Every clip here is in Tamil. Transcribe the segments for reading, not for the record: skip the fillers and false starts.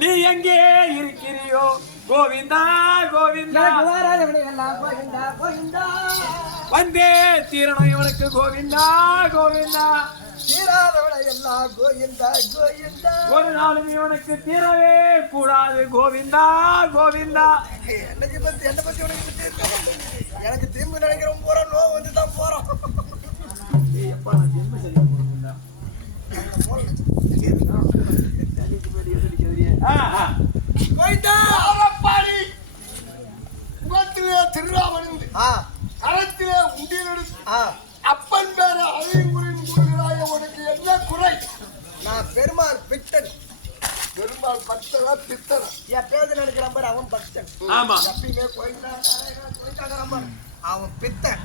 நீ எங்கே இருக்கிறியோ கோவிந்தா கோவிந்தா வந்தே தீரணும் இவனுக்கு கோவிந்தா கோவிந்தா தீராதவனை எல்லாம் கோவிந்தா கோவிந்தா ஒரு நாளும் இவனுக்கு தீரவே கூடாது கோவிந்தா கோவிந்தா. என்னை பத்தி உனக்கு எனக்கு திரும்பி நினைக்கிறோம் போறோம் நோ வந்து தான் போறோம். திருராமன் கரத்திலே உண்டியல் அப்பன் பேர அழிவுறாய உனக்கு என்ன குறை? நான் பெருமாள் பித்தன். பெருமாள் பக்தனா பித்தனா? என் பேர் நினைக்கிறான் பாரு அவன் பக்தன். ஆமா எப்பயுமே அவன் பித்தன்.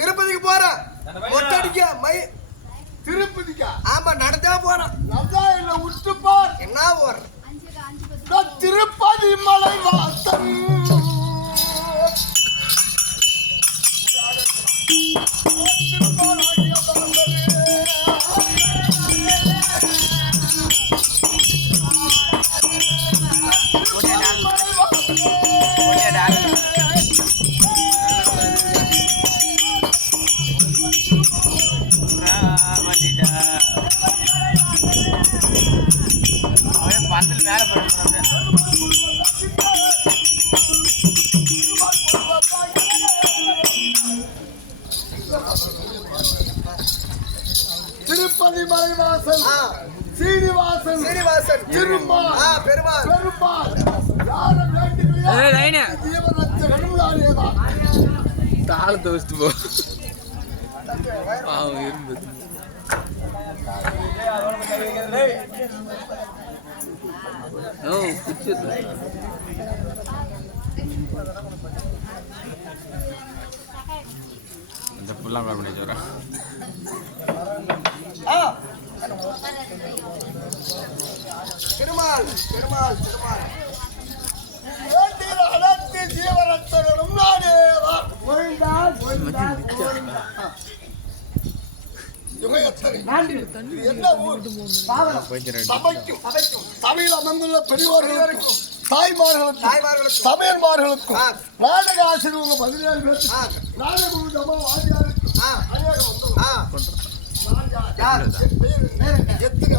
திருப்பதிக்கு போற ஒட்டடிக்க மை திருப்பதிக்கா? ஆமா நடந்தா போறான். அதான் என்ன உற்றுப்பார் என்ன போற திருப்பதி மலை வாசன் திருப்பதி மலைவாசன் சீனிவாசன் திருமால் பெருமாள் தாளத்தை வச்சுட்டு போ இருந்தது அந்த புல்லாம் பண்ணி சொல்றேன். திருமால் திருமால் திருமால் அனைத்து ஜீவரத்தனும் நானேதான். என்ன ஊர்? சபையில் அமர்ந்துள்ள பெரியவர்களுக்கும் தாய்மார்களுக்கும் சபையன்மார்களுக்கும் நாடக ஆசிரியர்கள் 17 பேருக்கு நாடக வாதியாருக்கும் எத்தனை